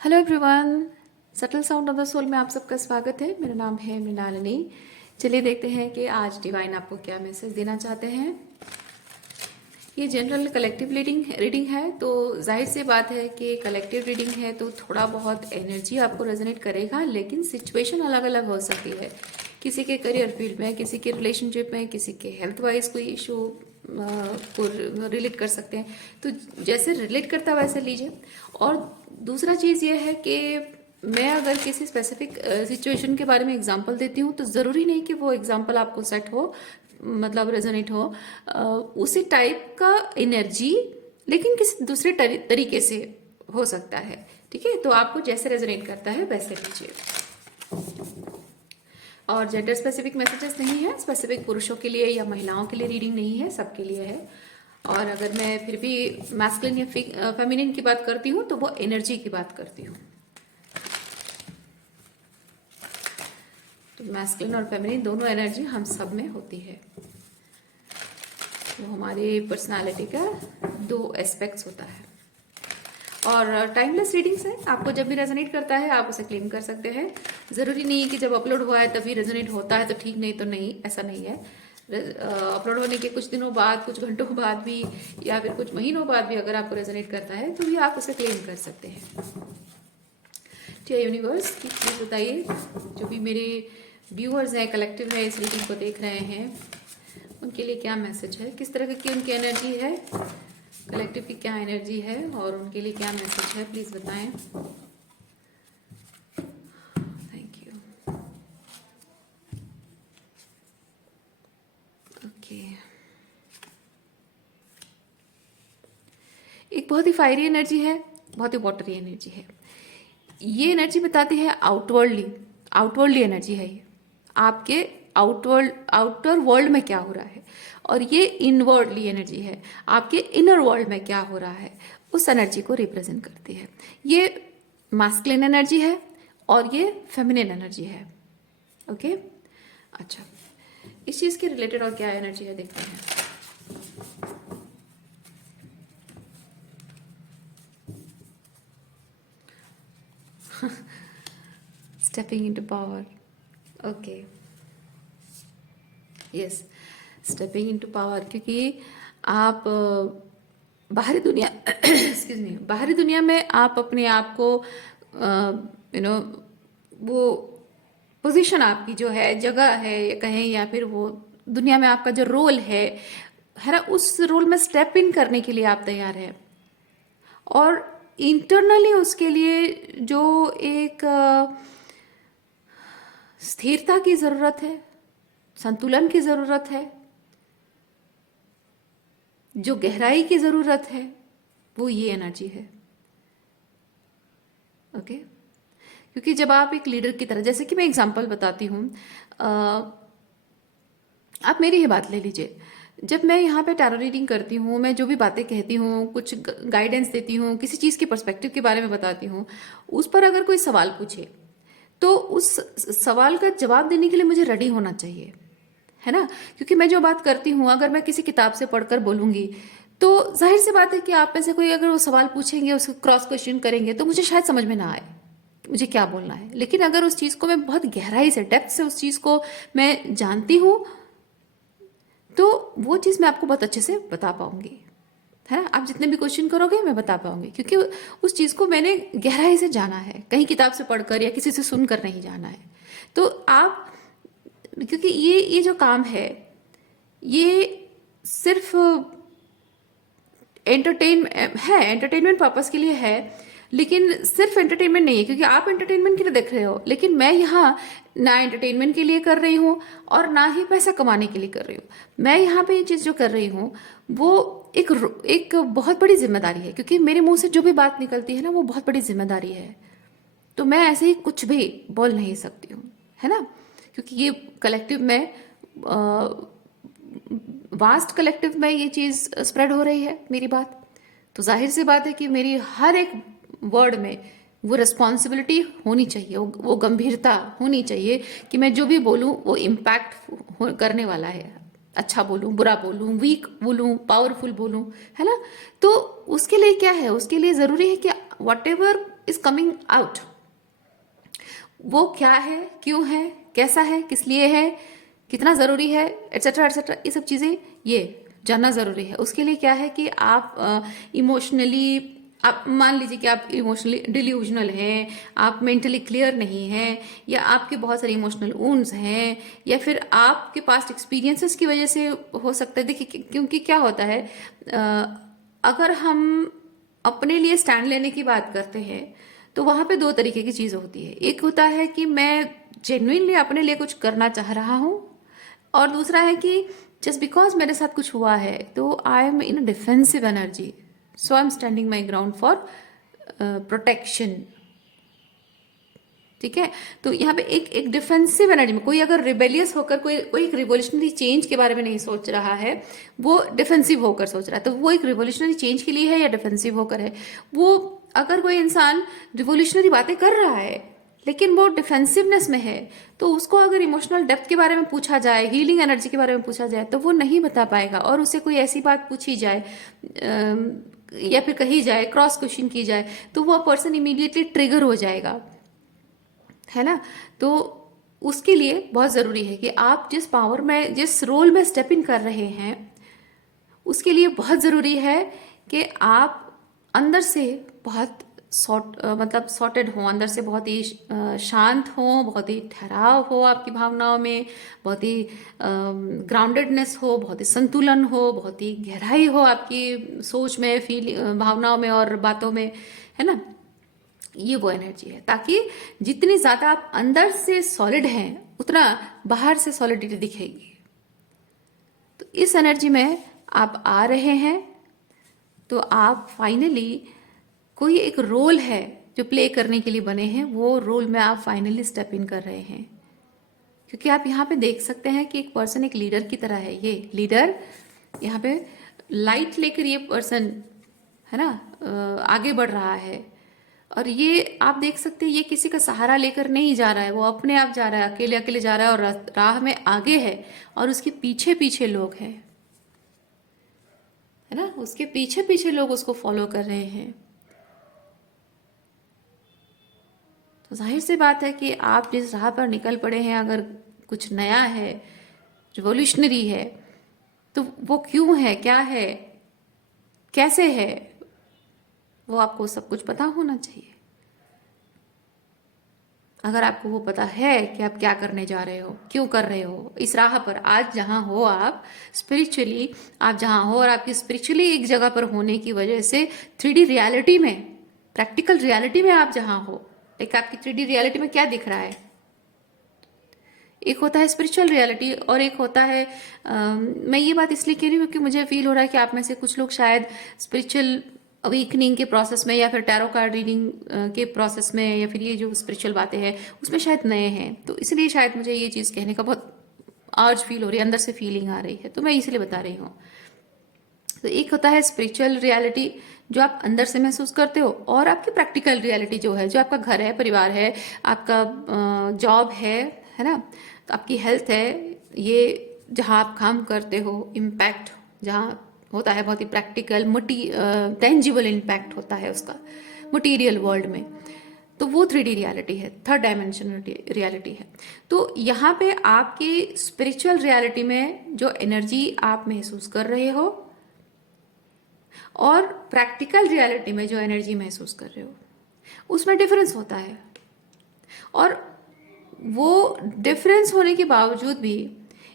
Hello everyone, subtle sound of the soul में आप सबका स्वागत है। मेरा नाम है मृणालिनी। चलिए देखते हैं कि आज डिवाइन आपको क्या मैसेज देना चाहते हैं। ये जनरल कलेक्टिव रीडिंग है, तो जाहिर सी बात है कि कलेक्टिव रीडिंग है तो थोड़ा बहुत एनर्जी आपको रेजोनेट करेगा, लेकिन सिचुएशन अलग अलग हो सकती है। किसी के करियर फील्ड में, किसी के रिलेशनशिप में, किसी के हेल्थ वाइज कोई इशू को रिलेट कर सकते हैं। तो जैसे रिलेट करता है वैसे लीजिए। और दूसरा चीज़ ये है कि मैं अगर किसी स्पेसिफिक सिचुएशन के बारे में एग्जांपल देती हूँ तो ज़रूरी नहीं कि वो एग्जांपल आपको सेट हो, मतलब रेजोनेट हो उसी टाइप का एनर्जी, लेकिन किसी दूसरे तरीके से हो सकता है। ठीक है, तो आपको जैसे रेजोनेट करता है वैसे लीजिए। और जेंडर स्पेसिफिक मैसेजेस नहीं है, स्पेसिफिक पुरुषों के लिए या महिलाओं के लिए रीडिंग नहीं है, सबके लिए है। और अगर मैं फिर भी मैस्कुलिन या फेमिनिन की बात करती हूँ तो वो एनर्जी की बात करती हूँ। तो मैस्कुलिन और फेमिनिन दोनों एनर्जी हम सब में होती है। वो हमारी पर्सनालिटी का दो एस्पेक्ट्स होता है। और टाइमलेस रीडिंग्स है, आपको जब भी रेजोनेट करता है आप उसे क्लेम कर सकते हैं। ज़रूरी नहीं है कि जब अपलोड हुआ है तभी रेजोनेट होता है तो ठीक, नहीं तो नहीं, ऐसा नहीं है। अपलोड होने के कुछ दिनों बाद, कुछ घंटों बाद भी, या फिर कुछ महीनों बाद भी अगर आपको रेजोनेट करता है तो भी आप उसे क्लेम कर सकते हैं। ठीक है यूनिवर्स, प्लीज बताइए जो भी मेरे व्यूअर्स हैं, कलेक्टिव है, इस रीडिंग को देख रहे हैं, उनके लिए क्या मैसेज है, किस तरह की उनकी एनर्जी है, कलेक्टिव की क्या एनर्जी है और उनके लिए क्या मैसेज है, प्लीज बताएं। Thank you. ओके, एक बहुत ही फायरी एनर्जी है, बहुत ही वाटरी एनर्जी है। ये एनर्जी बताती है आउटवर्ल्डली एनर्जी है। ये आपके आउटर वर्ल्ड में क्या हो रहा है, और ये इनवर्डली एनर्जी है, आपके इनर वर्ल्ड में क्या हो रहा है, उस एनर्जी को रिप्रेजेंट करती है। ये मास्कुलिन एनर्जी है और ये फेमिनिन एनर्जी है। ओके, अच्छा, इस चीज के रिलेटेड और क्या एनर्जी है देखते हैं। Stepping into power. Okay, yes, stepping into power, क्योंकि आप बाहरी दुनिया एक्सक्यूज मी, बाहरी दुनिया में आप अपने आप को वो पोजीशन आपकी जो है, जगह है या कहें, या फिर वो दुनिया में आपका जो रोल है ना, उस रोल में स्टेप इन करने के लिए आप तैयार हैं। और इंटरनली उसके लिए जो एक स्थिरता की जरूरत है, संतुलन की जरूरत है, जो गहराई की जरूरत है, वो ये एनर्जी है। ओके, क्योंकि जब आप एक लीडर की तरह, जैसे कि मैं एग्जांपल बताती हूँ, आप मेरी ही बात ले लीजिए। जब मैं यहाँ पे टैरो रीडिंग करती हूँ, मैं जो भी बातें कहती हूँ, कुछ गाइडेंस देती हूँ, किसी चीज़ के पर्सपेक्टिव के बारे में बताती हूँ, उस पर अगर कोई सवाल पूछे तो उस सवाल का जवाब देने के लिए मुझे रेडी होना चाहिए, है ना। क्योंकि मैं जो बात करती हूँ अगर मैं किसी किताब से पढ़कर बोलूंगी तो जाहिर सी बात है कि आप में से कोई अगर वो सवाल पूछेंगे, उसको क्रॉस क्वेश्चन करेंगे तो मुझे शायद समझ में ना आए मुझे क्या बोलना है। लेकिन अगर उस चीज़ को मैं बहुत गहराई से, डेप्थ से उस चीज़ को मैं जानती हूँ तो वो चीज़ मैं आपको बहुत अच्छे से बता पाऊंगी, है ना। आप जितने भी क्वेश्चन करोगे मैं बता पाऊंगी, क्योंकि उस चीज़ को मैंने गहराई से जाना है, कहीं किताब से पढ़कर या किसी से सुनकर नहीं जाना है। तो आप, क्योंकि ये जो काम है ये सिर्फ एंटरटेनमेंट पर्पस के लिए है, लेकिन सिर्फ एंटरटेनमेंट नहीं है, क्योंकि आप एंटरटेनमेंट के लिए देख रहे हो, लेकिन मैं यहाँ ना एंटरटेनमेंट के लिए कर रही हूँ और ना ही पैसा कमाने के लिए कर रही हूँ। मैं यहाँ पे ये चीज़ जो कर रही हूँ वो एक बहुत बड़ी जिम्मेदारी है, क्योंकि मेरे मुंह से जो भी बात निकलती है ना वो बहुत बड़ी जिम्मेदारी है। तो मैं ऐसे ही कुछ भी बोल नहीं सकती हूँ, है ना, क्योंकि ये कलेक्टिव में, वास्ट कलेक्टिव में ये चीज़ स्प्रेड हो रही है मेरी बात। तो जाहिर सी बात है कि मेरी हर एक वर्ड में वो रिस्पॉन्सिबिलिटी होनी चाहिए, वो गंभीरता होनी चाहिए कि मैं जो भी बोलूँ वो इम्पैक्ट करने वाला है। अच्छा बोलूँ, बुरा बोलूँ, वीक बोलूँ, पावरफुल बोलूँ, है ना। तो उसके लिए क्या है, उसके लिए ज़रूरी है कि what ever is coming out. वो क्या है, क्यों है, कैसा है, किस लिए है, कितना ज़रूरी है, एट्सेट्रा एट्सेट्रा, ये सब चीज़ें ये जानना ज़रूरी है। उसके लिए क्या है कि आप इमोशनली, आप मान लीजिए कि आप इमोशनली डिल्यूजनल हैं, आप मेंटली क्लियर नहीं हैं, या आपके बहुत सारे इमोशनल वुंड्स हैं, या फिर आपके पास्ट एक्सपीरियंसेस की वजह से हो सकता है। देखिए, क्योंकि क्या होता है, अगर हम अपने लिए स्टैंड लेने की बात करते हैं तो वहां पे दो तरीके की चीज होती है। एक होता है कि मैं जेन्युइनली अपने लिए कुछ करना चाह रहा हूं, और दूसरा है कि जस्ट बिकॉज मेरे साथ कुछ हुआ है तो I am in a defensive energy, so I am standing my ground for protection. ठीक है, तो यहाँ पे एक डिफेंसिव एनर्जी में कोई अगर रिबेलियस होकर कोई कोई एक रिवोल्यूशनरी चेंज के बारे में नहीं सोच रहा है, वो डिफेंसिव होकर सोच रहा है, तो वो एक रिवोल्यूशनरी चेंज के लिए है या डिफेंसिव होकर है। वो अगर कोई इंसान रिवोल्यूशनरी बातें कर रहा है लेकिन वो डिफेंसिवनेस में है, तो उसको अगर इमोशनल डेप्थ के बारे में पूछा जाए, हीलिंग एनर्जी के बारे में पूछा जाए, तो वो नहीं बता पाएगा। और उसे कोई ऐसी बात पूछी जाए या फिर कही जाए, क्रॉस क्वेश्चन की जाए, तो वो पर्सन इमीडिएटली ट्रिगर हो जाएगा, है ना। तो उसके लिए बहुत ज़रूरी है कि आप जिस पावर में, जिस रोल में स्टेप इन कर रहे हैं, उसके लिए बहुत ज़रूरी है कि आप अंदर से बहुत मतलब सॉर्टेड हो, अंदर से बहुत ही शांत हो, बहुत ही ठहराव हो आपकी भावनाओं में, बहुत ही ग्राउंडेडनेस हो, बहुत ही संतुलन हो, बहुत ही गहराई हो आपकी सोच में, भावनाओं में और बातों में, है ना। ये वो एनर्जी है, ताकि जितनी ज्यादा आप अंदर से सॉलिड हैं उतना बाहर से सॉलिडिटी दिखेगी। तो इस एनर्जी में आप आ रहे हैं, तो आप फाइनली कोई एक रोल है जो प्ले करने के लिए बने हैं, वो रोल में आप फाइनली स्टेप इन कर रहे हैं। क्योंकि आप यहाँ पे देख सकते हैं कि एक पर्सन एक लीडर की तरह है। ये लीडर यहाँ पे लाइट लेकर ये पर्सन, है ना, आगे बढ़ रहा है। और ये आप देख सकते हैं, ये किसी का सहारा लेकर नहीं जा रहा है, वो अपने आप जा रहा है, अकेले अकेले जा रहा है, और राह में आगे है और उसके पीछे पीछे लोग हैं, है ना, उसके पीछे पीछे लोग उसको फॉलो कर रहे हैं। तो जाहिर सी बात है कि आप जिस राह पर निकल पड़े हैं, अगर कुछ नया है, रिवोल्यूशनरी है, तो वो क्यों है, क्या है, कैसे है, वो आपको सब कुछ पता होना चाहिए। अगर आपको वो पता है कि आप क्या करने जा रहे हो, क्यों कर रहे हो, इस राह पर आज जहां हो, आप स्पिरिचुअली आप जहां हो, और आपकी स्पिरिचुअली एक जगह पर होने की वजह से 3D रियलिटी में, प्रैक्टिकल रियलिटी में आप जहां हो, एक आपकी 3D रियलिटी में क्या दिख रहा है। एक होता है स्पिरिचुअल रियलिटी और एक होता है मैं ये बात इसलिए कह रही हूँ क्योंकि मुझे फील हो रहा है कि आप में से कुछ लोग शायद स्पिरिचुअल अवेकनिंग के प्रोसेस में, या फिर टैरो कार्ड रीडिंग के प्रोसेस में, या फिर ये जो स्पिरिचुअल बातें हैं उसमें शायद नए हैं। तो इसलिए शायद मुझे ये चीज़ कहने का बहुत आज फील हो रही है, अंदर से फीलिंग आ रही है, तो मैं इसलिए बता रही हूँ। तो एक होता है स्पिरिचुअल रियलिटी जो आप अंदर से महसूस करते हो, और आपकी प्रैक्टिकल रियलिटी जो है, जो आपका घर है, परिवार है, आपका जॉब है ना, तो आपकी हेल्थ है, ये जहाँ आप काम करते हो, इम्पैक्ट जहाँ होता है बहुत ही प्रैक्टिकल, टेंजिबल इम्पैक्ट होता है उसका मटीरियल वर्ल्ड में, तो वो 3D रियलिटी है, थर्ड डायमेंशन रियलिटी है। तो यहाँ पे आपकी स्पिरिचुअल रियलिटी में जो एनर्जी आप महसूस कर रहे हो, और प्रैक्टिकल रियलिटी में जो एनर्जी महसूस कर रहे हो, उसमें डिफरेंस होता है। और वो डिफरेंस होने के बावजूद भी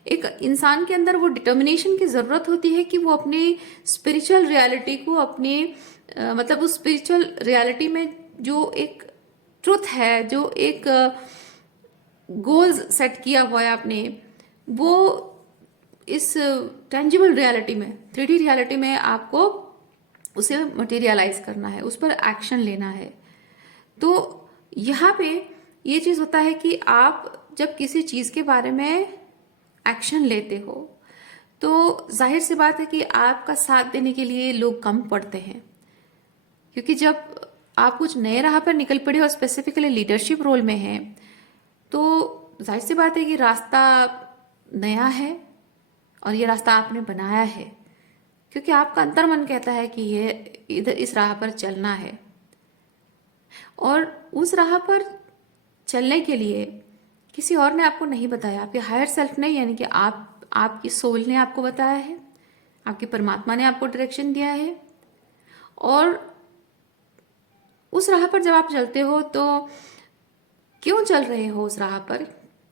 एक इंसान के अंदर वो डिटर्मिनेशन की ज़रूरत होती है कि वो अपनी स्पिरिचुअल रियलिटी को, अपने मतलब उस स्पिरिचुअल रियलिटी में जो एक ट्रुथ है, जो एक गोल्स सेट किया हुआ है आपने, वो इस टेंजिबल रियलिटी में, 3D रियलिटी में आपको उसे मटेरियलाइज करना है, उस पर एक्शन लेना है। तो यहाँ पे ये चीज़ होता है कि आप जब किसी चीज़ के बारे में एक्शन लेते हो, तो जाहिर सी बात है कि आपका साथ देने के लिए लोग कम पड़ते हैं। क्योंकि जब आप कुछ नए राह पर निकल पड़े और स्पेसिफिकली लीडरशिप रोल में हैं, तो जाहिर सी बात है कि रास्ता नया है और ये रास्ता आपने बनाया है, क्योंकि आपका अंतर मन कहता है कि ये इधर इस राह पर चलना है। और उस राह पर चलने के लिए किसी और ने आपको नहीं बताया, आपके हायर सेल्फ ने, यानी कि आपकी सोल ने आपको बताया है, आपके परमात्मा ने आपको डायरेक्शन दिया है। और उस राह पर जब आप चलते हो तो क्यों चल रहे हो उस राह पर,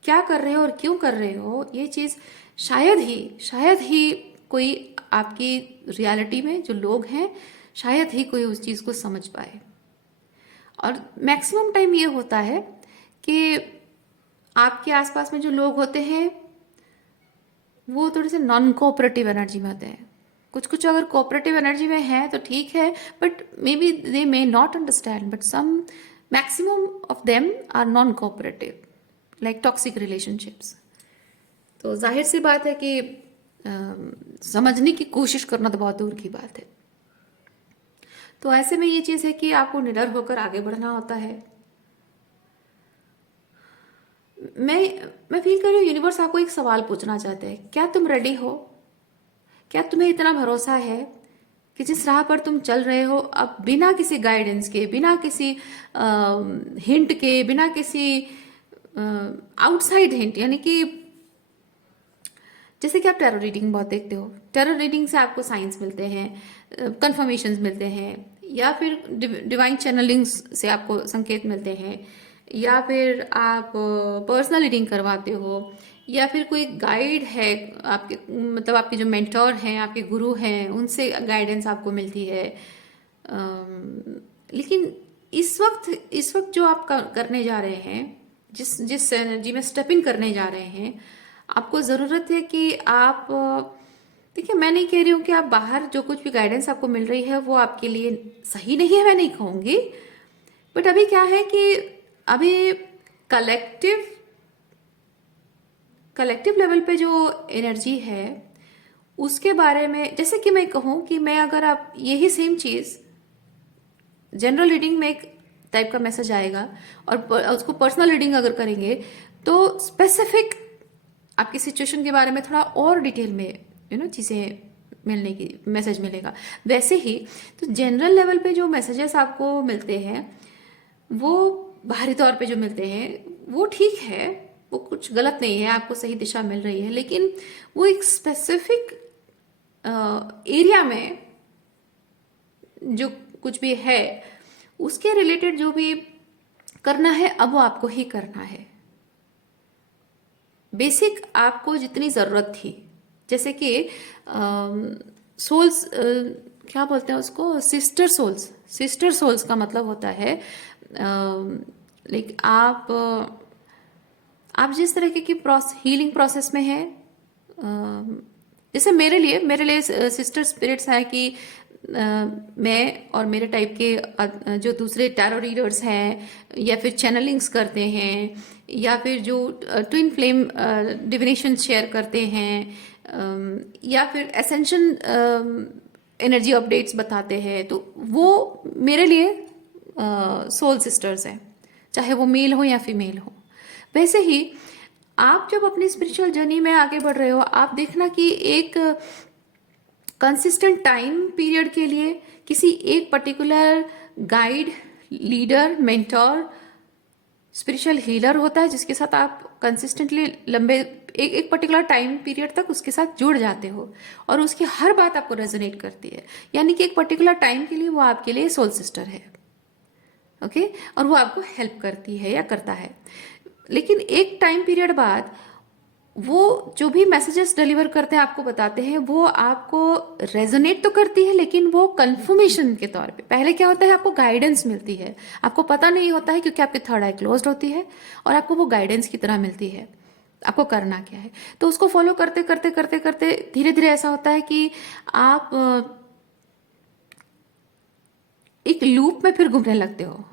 क्या कर रहे हो और क्यों कर रहे हो, ये चीज़ शायद ही कोई आपकी रियलिटी में जो लोग हैं, शायद ही कोई उस चीज़ को समझ पाए। और मैक्सिमम टाइम ये होता है कि आपके आसपास में जो लोग होते हैं वो थोड़े से नॉन कोऑपरेटिव एनर्जी में होते हैं। कुछ कुछ अगर कोऑपरेटिव एनर्जी में है तो ठीक है, but maybe they may not understand, but some maximum of them are non cooperative, like toxic relationships. तो जाहिर सी बात है कि समझने की कोशिश करना तो बहुत दूर की बात है। तो ऐसे में ये चीज़ है कि आपको निडर होकर आगे बढ़ना होता है। मैं मैं फील कर रही हूँ यूनिवर्स आपको एक सवाल पूछना चाहते हैं, क्या तुम रेडी हो? क्या तुम्हें इतना भरोसा है कि जिस राह पर तुम चल रहे हो, अब बिना किसी गाइडेंस के, बिना किसी हिंट के, बिना किसी आउटसाइड हिंट, यानी कि जैसे कि आप टैरो रीडिंग बहुत देखते हो, टैरो रीडिंग से आपको साइंस मिलते हैं, कंफर्मेशंस मिलते हैं, या फिर डिवाइन चैनलिंग्स से आपको संकेत मिलते हैं, या फिर आप पर्सनल रीडिंग करवाते हो, या फिर कोई गाइड है आपके, मतलब आपके जो मेंटोर हैं, आपके गुरु हैं, उनसे गाइडेंस आपको मिलती है। लेकिन इस वक्त जो आप करने जा रहे हैं, जिस जिस एनर्जी में स्टेप इन करने जा रहे हैं, आपको ज़रूरत है कि आप देखिए, मैं नहीं कह रही हूँ कि आप बाहर जो कुछ भी गाइडेंस आपको मिल रही है वो आपके लिए सही नहीं है, मैं नहीं कहूँगी। बट अभी क्या है कि अभी कलेक्टिव कलेक्टिव लेवल पे जो एनर्जी है उसके बारे में, जैसे कि मैं कहूँ कि मैं अगर आप यही सेम चीज़ जनरल रीडिंग में एक टाइप का मैसेज आएगा और उसको पर्सनल रीडिंग अगर करेंगे तो स्पेसिफिक आपकी सिचुएशन के बारे में थोड़ा और डिटेल में चीज़ें मिलने की मैसेज मिलेगा। वैसे ही तो जनरल लेवल पे जो मैसेजेस आपको मिलते हैं वो बाहरी तौर पे जो मिलते हैं वो ठीक है, वो कुछ गलत नहीं है, आपको सही दिशा मिल रही है, लेकिन वो एक स्पेसिफिक एरिया में जो कुछ भी है उसके रिलेटेड जो भी करना है अब वो आपको ही करना है। बेसिक आपको जितनी ज़रूरत थी, जैसे कि सोल्स, क्या बोलते हैं उसको, सिस्टर सोल्स का मतलब होता है लाइक आप जिस तरीके की हीलिंग प्रोसेस में है, जैसे मेरे लिए सिस्टर स्पिरिट्स है कि मैं और मेरे टाइप के जो दूसरे टैरो रीडर्स हैं, या फिर चैनलिंग्स करते हैं, या फिर जो ट्विन फ्लेम डिविनेशन शेयर करते हैं, या फिर एसेंशन एनर्जी अपडेट्स बताते हैं, तो वो मेरे लिए सोल सिस्टर्स हैं, चाहे वो मेल हो या फीमेल हो। वैसे ही आप जब अपनी स्पिरिचुअल जर्नी में आगे बढ़ रहे हो, आप देखना कि एक कंसिस्टेंट टाइम पीरियड के लिए किसी एक particular guide, leader, mentor, spiritual healer होता है जिसके साथ आप कंसिस्टेंटली लंबे एक पर्टिकुलर टाइम पीरियड तक उसके साथ जुड़ जाते हो और उसकी हर बात आपको रेजोनेट करती है, यानी कि एक पर्टिकुलर टाइम के लिए वो आपके लिए सोल सिस्टर है। ओके, और वो आपको हेल्प करती है या करता है। लेकिन एक टाइम पीरियड बाद वो जो भी मैसेजेस डिलीवर करते हैं, आपको बताते हैं, वो आपको रेजोनेट तो करती है लेकिन वो कंफर्मेशन के तौर पे। पहले क्या होता है, आपको गाइडेंस मिलती है, आपको पता नहीं होता है क्योंकि आपकी थर्ड आई क्लोज्ड होती है, और आपको वो गाइडेंस की तरह मिलती है आपको करना क्या है। तो उसको फॉलो करते करते करते करते धीरे धीरे ऐसा होता है कि आप एक लूप में फिर घूमने लगते हो।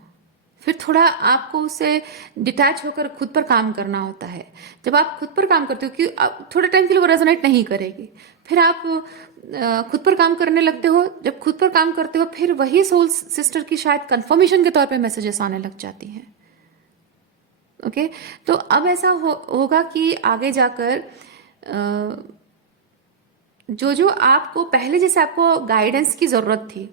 फिर थोड़ा आपको उससे डिटैच होकर खुद पर काम करना होता है। जब आप खुद पर काम करते हो कि थोड़े टाइम के लिए वो रेजोनेट नहीं करेगी, फिर आप खुद पर काम करने लगते हो। जब खुद पर काम करते हो फिर वही सोल सिस्टर की शायद कंफर्मेशन के तौर पे मैसेजेस आने लग जाती हैं। ओके, तो अब ऐसा होगा कि आगे जाकर जो आपको पहले, जैसे आपको गाइडेंस की ज़रूरत थी,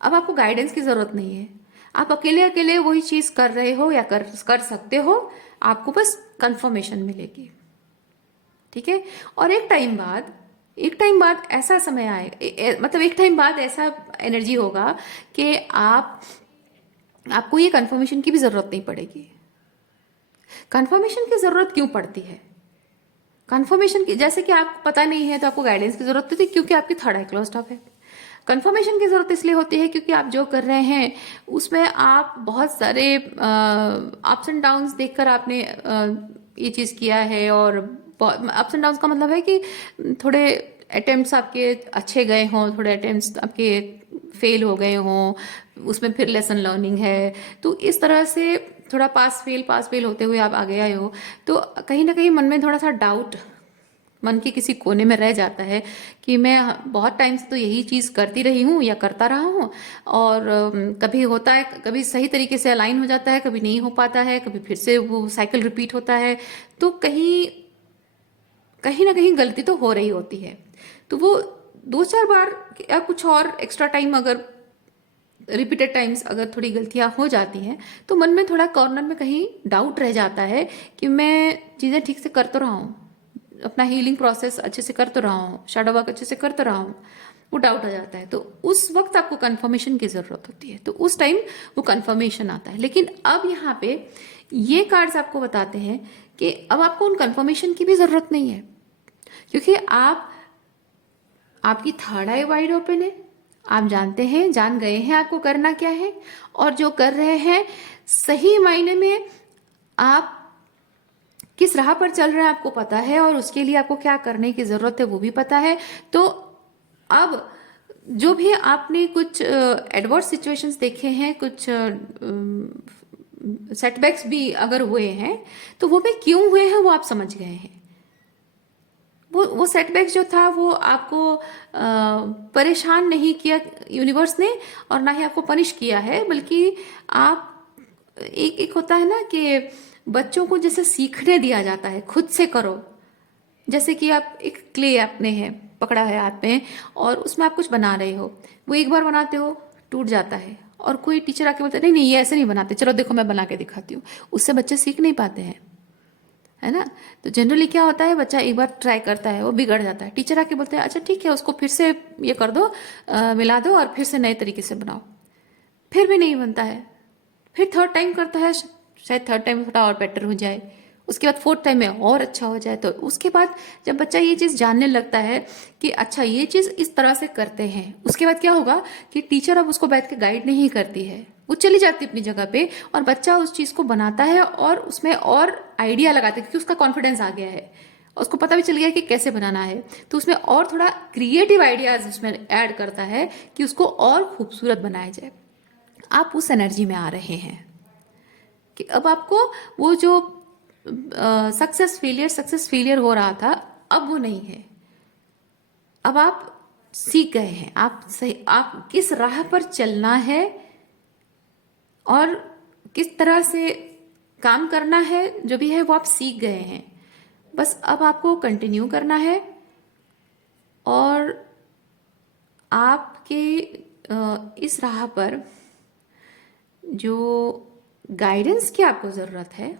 अब आपको गाइडेंस की ज़रूरत नहीं है। आप अकेले अकेले वही चीज कर रहे हो या कर सकते हो, आपको बस कंफर्मेशन मिलेगी। ठीक है। और एक टाइम बाद ऐसा समय आए, मतलब एक टाइम बाद ऐसा एनर्जी होगा कि आपको ये कंफर्मेशन की भी जरूरत नहीं पड़ेगी। कंफर्मेशन की जरूरत क्यों पड़ती है? कंफर्मेशन की, जैसे कि आपको पता नहीं है तो आपको गाइडेंस की जरूरत होती है, क्योंकि आपकी थर्ड आई क्लोज्ड अप है। कंफर्मेशन की जरूरत इसलिए होती है क्योंकि आप जो कर रहे हैं उसमें आप बहुत सारे अप्स एंड डाउन्स देखकर आपने ये चीज किया है। और अप्स एंड डाउन्स का मतलब है कि थोड़े अटेम्प्ट्स आपके अच्छे गए हों, थोड़े अटेम्प्ट्स आपके फेल हो गए हों, उसमें फिर लेसन लर्निंग है। तो इस तरह से थोड़ा पास फेल होते हुए आप आगे आए हो, तो कहीं ना कहीं मन में थोड़ा सा डाउट, मन के किसी कोने में रह जाता है कि मैं बहुत टाइम से तो यही चीज करती रही हूँ या करता रहा हूँ, और कभी होता है, कभी सही तरीके से अलाइन हो जाता है, कभी नहीं हो पाता है, कभी फिर से वो साइकिल रिपीट होता है। तो कहीं कहीं ना कहीं गलती तो हो रही होती है। तो वो 2-4 बार या कुछ और एक्स्ट्रा टाइम, अगर रिपीटेड टाइम्स अगर थोड़ी गलतियां हो जाती हैं, तो मन में थोड़ा कॉर्नर में कहीं डाउट रह जाता है कि मैं चीजें ठीक से कर तो रहा हूँ, अपना हीलिंग प्रोसेस अच्छे से कर तो रहा हूँ, शैडो वर्क अच्छे से कर तो रहा हूँ। वो डाउट आ जाता है, तो उस वक्त आपको कंफर्मेशन की जरूरत होती है, तो उस टाइम वो कंफर्मेशन आता है। लेकिन अब यहाँ पे ये कार्ड्स आपको बताते हैं कि अब आपको उन कंफर्मेशन की भी जरूरत नहीं है, क्योंकि आपकी थर्ड आई वाइड ओपन है। आप जानते हैं, जान गए हैं आपको करना क्या है, और जो कर रहे हैं सही मायने में आप किस राह पर चल रहे हैं आपको पता है, और उसके लिए आपको क्या करने की जरूरत है वो भी पता है। तो अब जो भी आपने कुछ एडवर्स सिचुएशंस देखे हैं, कुछ सेटबैक्स भी अगर हुए हैं, तो वो भी क्यों हुए हैं वो आप समझ गए हैं। वो सेटबैक्स जो था वो आपको परेशान नहीं किया यूनिवर्स ने, और ना ही आपको पनिश किया है, बल्कि आप एक होता है ना कि बच्चों को जैसे सीखने दिया जाता है, खुद से करो। जैसे कि आप एक क्ले आपने है पकड़ा है हाथ में, और उसमें आप कुछ बना रहे हो, वो एक बार बनाते हो टूट जाता है, और कोई टीचर आके बोलता है नहीं नहीं ये ऐसे नहीं बनाते, चलो देखो मैं बना के दिखाती हूँ। उससे बच्चे सीख नहीं पाते हैं, है ना। तो जनरली क्या होता है, बच्चा एक बार ट्राई करता है, वो बिगड़ जाता है, टीचर आके बोलते हैं अच्छा ठीक है उसको फिर से ये कर दो, मिला दो और फिर से नए तरीके से बनाओ। फिर भी नहीं बनता है, फिर थर्ड टाइम करता है, शायद थर्ड टाइम थोड़ा और बेटर हो जाए, उसके बाद फोर्थ टाइम में और अच्छा हो जाए। तो उसके बाद जब बच्चा ये चीज जानने लगता है कि अच्छा ये चीज इस तरह से करते हैं, उसके बाद क्या होगा कि टीचर अब उसको बैठ के गाइड नहीं करती है, वो चली जाती है अपनी जगह पे, और बच्चा उस चीज को बनाता है और उसमें और आइडिया लगाता है, क्योंकि उसका कॉन्फिडेंस आ गया है, उसको पता भी चल गया कि कैसे बनाना है। तो उसमें और थोड़ा क्रिएटिव आइडियाज उसमें ऐड करता है कि उसको और खूबसूरत बनाया जाए। आप उस एनर्जी में आ रहे हैं कि अब आपको वो जो सक्सेस फेलियर हो रहा था, अब वो नहीं है। अब आप सीख गए हैं, आप सही, आप किस राह पर चलना है और किस तरह से काम करना है, जो भी है वो आप सीख गए हैं। बस अब आपको कंटिन्यू करना है, और आपके इस राह पर जो गाइडेंस की आपको ज़रूरत है,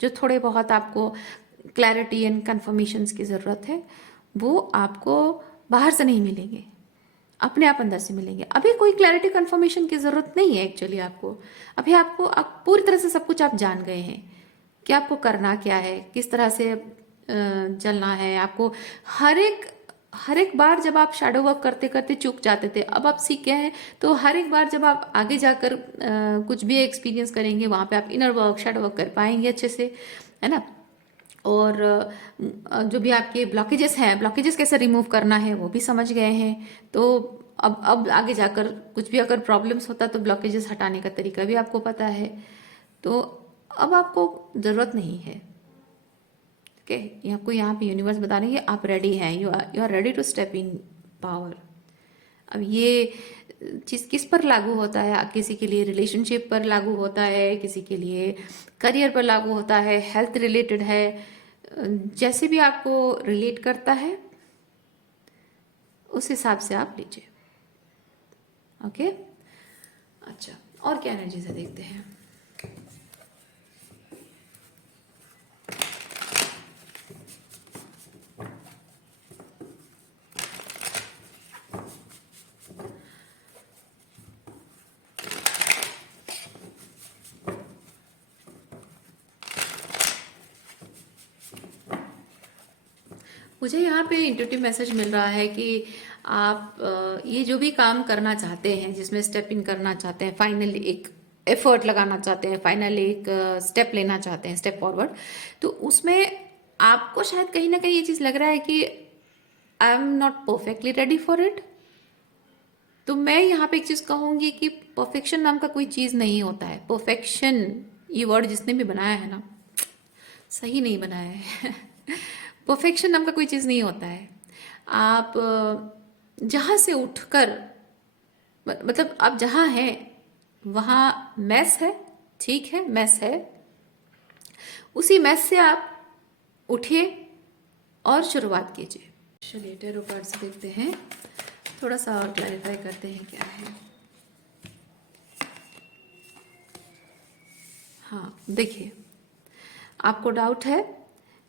जो थोड़े बहुत आपको क्लैरिटी एंड कंफर्मेशंस की ज़रूरत है, वो आपको बाहर से नहीं मिलेंगे, अपने आप अंदर से मिलेंगे। अभी कोई क्लैरिटी कंफर्मेशन की ज़रूरत नहीं है एक्चुअली आपको। अभी आप पूरी तरह से सब कुछ आप जान गए हैं कि आपको करना क्या है, किस तरह से चलना है आपको। हर एक बार जब आप शैडो वर्क करते करते चूक जाते थे, अब आप सीख गए हैं, तो हर एक बार जब आप आगे जाकर कुछ भी एक्सपीरियंस करेंगे, वहां पे आप इनर वर्क शैडो वर्क कर पाएंगे अच्छे से, है ना। और जो भी आपके ब्लॉकेजेस हैं, ब्लॉकेजेस कैसे रिमूव करना है वो भी समझ गए हैं। तो अब आगे जाकर कुछ भी अगर प्रॉब्लम्स होता तो ब्लॉकेजेस हटाने का तरीका भी आपको पता है। तो अब आपको ज़रूरत नहीं है, ओके। ये आपको यहाँ पे यूनिवर्स बता रही है आप रेडी हैं, you are ready to step in power. अब ये चीज़ किस पर लागू होता है? किसी के लिए रिलेशनशिप पर लागू होता है, किसी के लिए करियर पर लागू होता है, हेल्थ रिलेटेड है, जैसे भी आपको रिलेट करता है उस हिसाब से आप लीजिए, ओके। अच्छा, और क्या एनर्जी से देखते हैं। मुझे यहाँ पे इंट्यूटिव मैसेज मिल रहा है कि आप ये जो भी काम करना चाहते हैं, जिसमें स्टेप इन करना चाहते हैं, फाइनली एक एफर्ट लगाना चाहते हैं, फाइनली एक स्टेप लेना चाहते हैं, स्टेप फॉरवर्ड, तो उसमें आपको शायद कहीं ना कहीं ये चीज़ लग रहा है कि I am not perfectly ready for it. तो मैं यहाँ पे एक चीज़ कहूँगी कि परफेक्शन नाम का कोई चीज़ नहीं होता है। परफेक्शन ये वर्ड जिसने भी बनाया है ना, सही नहीं बनाया है। परफेक्शन नाम का कोई चीज़ नहीं होता है। आप जहाँ से उठकर, मतलब आप जहाँ हैं वहाँ मैस है, ठीक है, मैस है, उसी मैस से आप उठिए और शुरुआत कीजिए। चलिए टैरो कार्ड से देखते हैं, थोड़ा सा और क्लैरिफाई करते हैं क्या है। हाँ देखिए, आपको डाउट है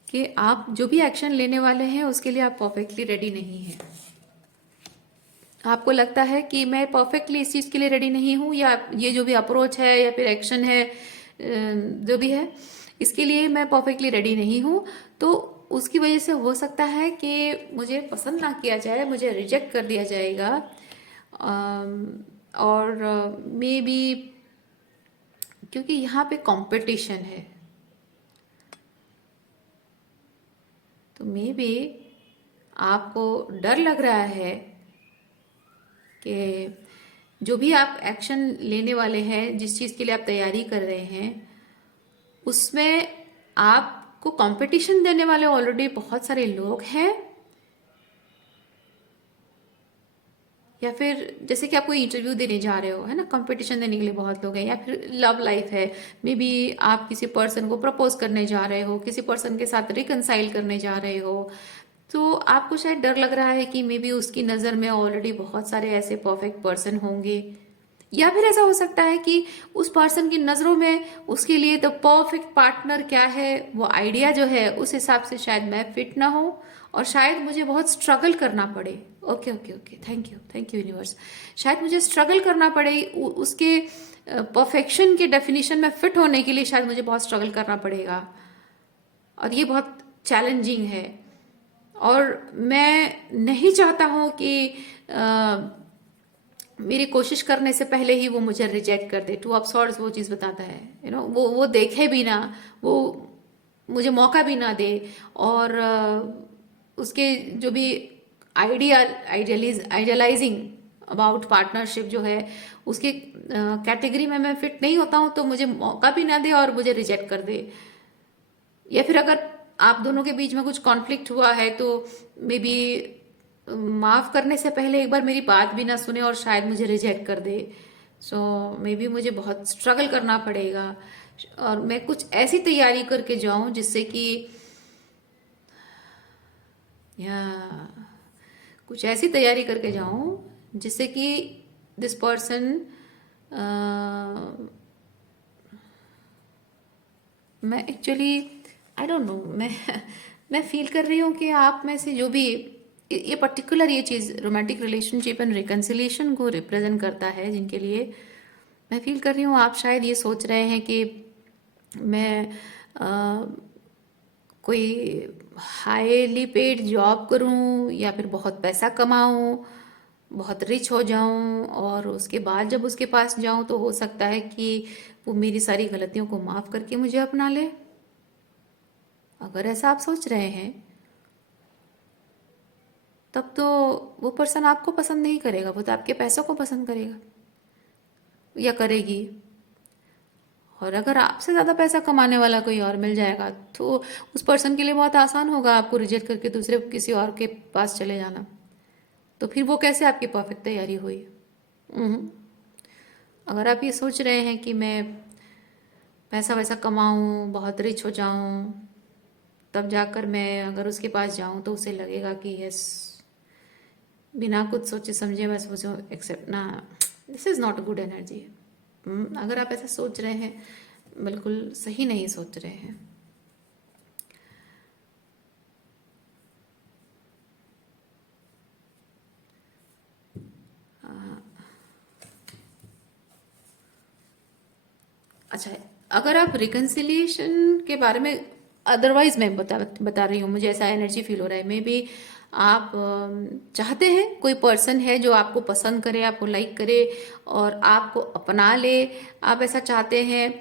कि आप जो भी एक्शन लेने वाले हैं उसके लिए आप परफेक्टली रेडी नहीं हैं। आपको लगता है कि मैं परफेक्टली इस चीज़ के लिए रेडी नहीं हूँ, या ये जो भी अप्रोच है या फिर एक्शन है जो भी है, इसके लिए मैं परफेक्टली रेडी नहीं हूँ। तो उसकी वजह से हो सकता है कि मुझे पसंद ना किया जाए, मुझे रिजेक्ट कर दिया जाएगा, और मे बी क्योंकि यहाँ पे कंपटीशन है, तो मे बी आपको डर लग रहा है कि जो भी आप एक्शन लेने वाले हैं, जिस चीज़ के लिए आप तैयारी कर रहे हैं, उसमें आपको कंपटीशन देने वाले ऑलरेडी बहुत सारे लोग हैं, या फिर जैसे कि आप कोई इंटरव्यू देने जा रहे हो, है ना, कंपटीशन देने के लिए बहुत लोग हैं, या फिर लव लाइफ है, मे बी आप किसी पर्सन को प्रपोज करने जा रहे हो, किसी पर्सन के साथ रिकनसाइल करने जा रहे हो, तो आपको शायद डर लग रहा है कि मे बी उसकी नज़र में ऑलरेडी बहुत सारे ऐसे परफेक्ट पर्सन होंगे, या फिर ऐसा हो सकता है कि उस पर्सन की नज़रों में उसके लिए द परफेक्ट पार्टनर क्या है, वो आइडिया जो है उस हिसाब से शायद मैं फिट ना हो, और शायद मुझे बहुत स्ट्रगल करना पड़े। Okay okay okay, thank you universe. शायद मुझे स्ट्रगल करना पड़े उसके परफेक्शन के डेफिनेशन में फिट होने के लिए, शायद मुझे बहुत स्ट्रगल करना पड़ेगा, और ये बहुत चैलेंजिंग है, और मैं नहीं चाहता हूँ कि मेरी कोशिश करने से पहले ही वो मुझे रिजेक्ट कर दे। टू ऑफ सॉर्ड्स वो चीज़ बताता है, वो देखे भी ना, वो मुझे मौका भी ना दे, और उसके जो भी आइडियलाइजिंग अबाउट पार्टनरशिप जो है, उसके कैटेगरी में मैं फिट नहीं होता हूँ, तो मुझे मौका भी ना दे और मुझे रिजेक्ट कर दे। या फिर अगर आप दोनों के बीच में कुछ कॉन्फ्लिक्ट हुआ है, तो मे बी माफ करने से पहले एक बार मेरी बात भी ना सुने और शायद मुझे रिजेक्ट कर दे। सो मे बी मुझे बहुत स्ट्रगल करना पड़ेगा, और मैं कुछ ऐसी तैयारी करके जाऊं जिससे कि, या कुछ ऐसी तैयारी करके जाऊं जिससे कि दिस पर्सन, मैं एक्चुअली आई डोंट नो, मैं फील कर रही हूँ कि आप में से जो भी ये पर्टिकुलर ये चीज़ रोमांटिक रिलेशनशिप एंड रिकन्सिलिएशन को रिप्रेजेंट करता है, जिनके लिए मैं फील कर रही हूँ, आप शायद ये सोच रहे हैं कि मैं कोई हाईली पेड जॉब करूं, या फिर बहुत पैसा कमाऊं, बहुत रिच हो जाऊं, और उसके बाद जब उसके पास जाऊं तो हो सकता है कि वो मेरी सारी गलतियों को माफ़ करके मुझे अपना ले। अगर ऐसा आप सोच रहे हैं, तब तो वो पर्सन आपको पसंद नहीं करेगा, वो तो आपके पैसों को पसंद करेगा या करेगी। और अगर आपसे ज़्यादा पैसा कमाने वाला कोई और मिल जाएगा, तो उस पर्सन के लिए बहुत आसान होगा आपको रिजेक्ट करके दूसरे किसी और के पास चले जाना। तो फिर वो कैसे आपकी परफेक्ट तैयारी हुई? अगर आप ये सोच रहे हैं कि मैं पैसा वैसा कमाऊं, बहुत रिच हो जाऊं, तब जाकर मैं अगर उसके पास जाऊं तो उसे लगेगा कि यस, बिना कुछ सोचे समझे मैं सोचूं एक्सेप्ट ना, this is not a good energy. अगर आप ऐसा सोच रहे हैं, बिल्कुल सही नहीं सोच रहे हैं। अच्छा, अगर आप रिकन्सिलिएशन के बारे में, अदरवाइज मैं बता रही हूँ, मुझे ऐसा एनर्जी फील हो रहा है, मे बी आप चाहते हैं कोई पर्सन है जो आपको पसंद करे, आपको लाइक करे और आपको अपना ले, आप ऐसा चाहते हैं।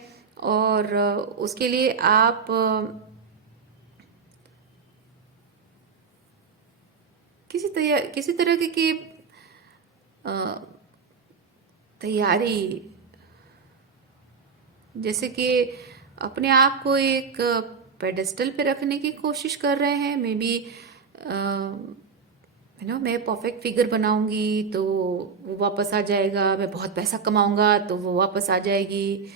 और उसके लिए आप किसी तरह की अ, तैयारी, जैसे कि अपने आप को एक पेडेस्टल पे रखने की कोशिश कर रहे हैं, मे बी मैं परफेक्ट फिगर बनाऊंगी तो वो वापस आ जाएगा, मैं बहुत पैसा कमाऊंगा तो वो वापस आ जाएगी,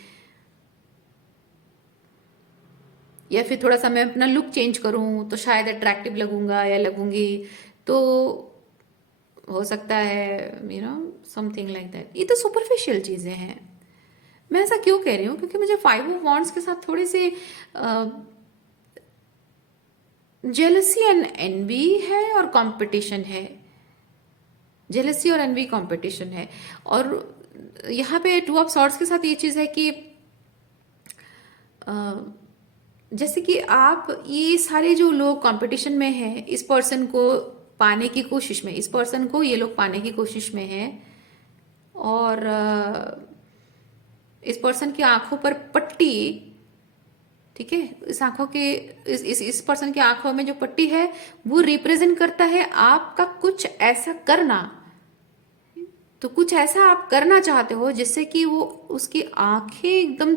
या फिर थोड़ा सा मैं अपना लुक चेंज करूं तो शायद अट्रैक्टिव लगूंगा या लगूंगी, तो हो सकता है समथिंग लाइक दैट। ये तो सुपरफिशियल चीजें हैं। मैं ऐसा क्यों कह रही हूँ, क्योंकि मुझे 5 ऑफ वॉन्ड्स के साथ थोड़ी सी जेलसी एंड एनवी है और कंपटीशन है। जेलसी और एनवी कंपटीशन है। और यहाँ पे 2 ऑफ सॉर्ड्स के साथ ये चीज है कि अ, जैसे कि आप, ये सारे जो लोग कंपटीशन में हैं, इस पर्सन को पाने की कोशिश में, इस पर्सन को ये लोग पाने की कोशिश में हैं, और इस पर्सन की आंखों पर पट्टी, ठीक है, इस आंखों के, इस पर्सन की आंखों में जो पट्टी है वो रिप्रेजेंट करता है आपका कुछ ऐसा करना। तो कुछ ऐसा आप करना चाहते हो जिससे कि वो, उसकी आंखें एकदम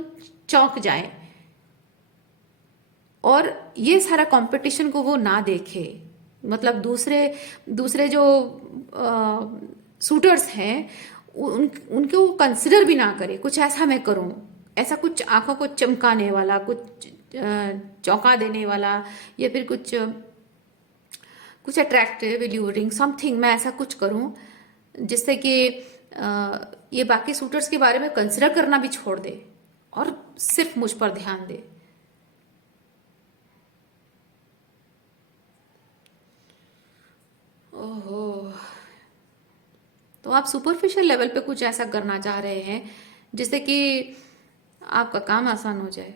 चौंक जाए और ये सारा कंपटीशन को वो ना देखे। मतलब दूसरे दूसरे जो सूटर्स हैं, उनके वो कंसिडर भी ना करे, कुछ ऐसा मैं करूं, ऐसा कुछ आंखों को चमकाने वाला, कुछ चौंका देने वाला, या फिर कुछ कुछ अट्रैक्टिव इल्यूरिंग समथिंग, मैं ऐसा कुछ करूं जिससे कि ये बाकी सूटर्स के बारे में कंसिडर करना भी छोड़ दे और सिर्फ मुझ पर ध्यान दे। ओहो, तो आप सुपरफिशियल लेवल पे कुछ ऐसा करना चाह रहे हैं जिससे कि आपका काम आसान हो जाए।